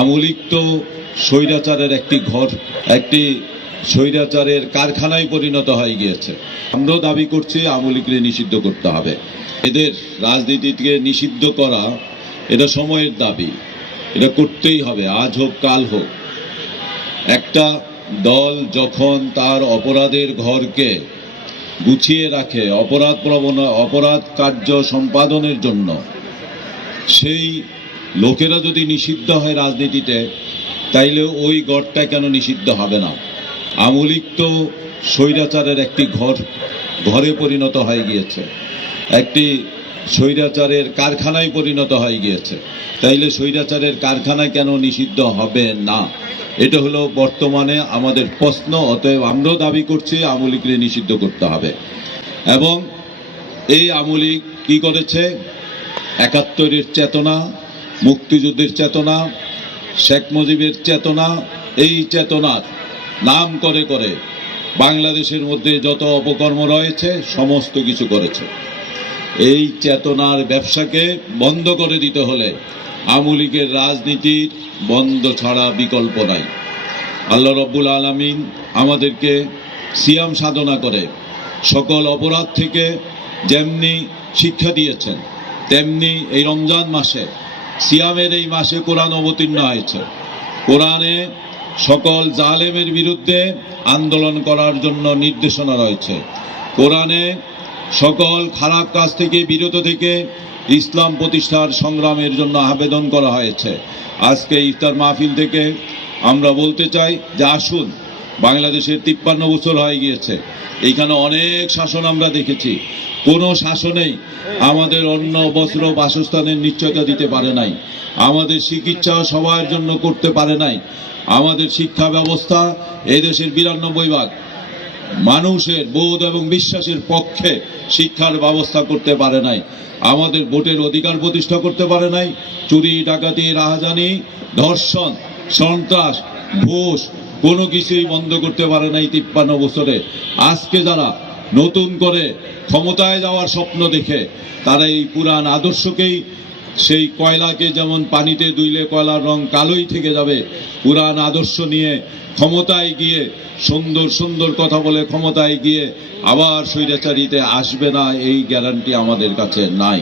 আমলিক তো স্বৈরাচারের একটি স্বৈরাচারের কারখানায় পরিণত হয়ে গিয়েছে। আমরাও দাবি করছি আমলিককে নিষিদ্ধ করতে হবে। এদের রাজনীতিকে নিষিদ্ধ করা এটা সময়ের দাবি, এটা করতেই হবে, আজ হোক কাল হোক। একটা দল যখন তার অপরাধের ঘরকে গুছিয়ে রাখে অপরাধ কার্য সম্পাদনের জন্য, সেই লোকেরা যদি নিষিদ্ধ হয় রাজনীতিতে, তাইলে ওই গড়টা কেন নিষিদ্ধ হবে না? আমলিক তো স্বৈরাচারের ঘরে পরিণত হয়ে গিয়েছে, একটি স্বৈরাচারের কারখানায় পরিণত হয়ে গিয়েছে। তাইলে স্বৈরাচারের কারখানা কেন নিষিদ্ধ হবে না? এটা হলো বর্তমানে আমাদের প্রশ্ন। অতএব আমরাও দাবি করছি আমলিককে নিষিদ্ধ করতে হবে। এবং এই আমলিক কি করেছে? ৭১-এর চেতনা, মুক্তিযুদ্ধের চেতনা, শেখ মুজিবের চেতনা, এই চেতনার নাম করে করে বাংলাদেশের মধ্যে যত অপকর্ম রয়েছে সমস্ত কিছু করেছে। এই চেতনার ব্যবসাকে বন্ধ করে দিতে হলে আমলিকের রাজনীতির বন্ধ ছাড়া বিকল্প নাই। আল্লাহ রব্বুল আলামিন আমাদেরকে সিয়াম সাধনা করে সকল অপরাধ থেকে যেমনি শিক্ষা দিয়েছেন, তেমনি এই রমজান মাসে, সিয়ামের এই মাসে কোরআন অবতীর্ণ হয়েছে। কোরআনে সকল জালেমের বিরুদ্ধে আন্দোলন করার জন্য নির্দেশনা রয়েছে। কোরআনে সকল খারাপ কাজ থেকে বিরত থেকে ইসলাম প্রতিষ্ঠার সংগ্রামের জন্য আবেদন করা হয়েছে। আজকে ইফতার মাহফিল থেকে আমরা বলতে চাই যে আসুন, বাংলাদেশের ৫৩ বছর হয়ে গিয়েছে, এইখানে অনেক শাসন আমরা দেখেছি। কোনো শাসনেই আমাদের অন্ন, বস্ত্র, বাসস্থানের নিশ্চয়তা দিতে পারে নাই, আমাদের চিকিৎসা সবার জন্য করতে পারে নাই, আমাদের শিক্ষা ব্যবস্থা এদেশের ৯২ ভাগ মানুষের বোধ এবং বিশ্বাসের পক্ষে শিক্ষার ব্যবস্থা করতে পারে নাই, আমাদের ভোটের অধিকার প্রতিষ্ঠা করতে পারে নাই। চুরি, ডাকাতি, রাহাজানি, ধর্ষণ, সন্ত্রাস, ঘুষ কোনো কিছুই বন্ধ করতে পারে নাই ৫৩ বছরে। আজকে যারা নতুন করে ক্ষমতায় যাওয়ার স্বপ্ন দেখে, তারা এই পুরান আদর্শকেই, সেই কয়লাকে যেমন পানিতে ধুইলে কয়লার রং কালোই থেকে যাবে, পুরান আদর্শ নিয়ে ক্ষমতায় গিয়ে সুন্দর সুন্দর কথা বলে ক্ষমতায় গিয়ে আবার স্বৈরাচারিতে আসবে না, এই গ্যারান্টি আমাদের কাছে নাই।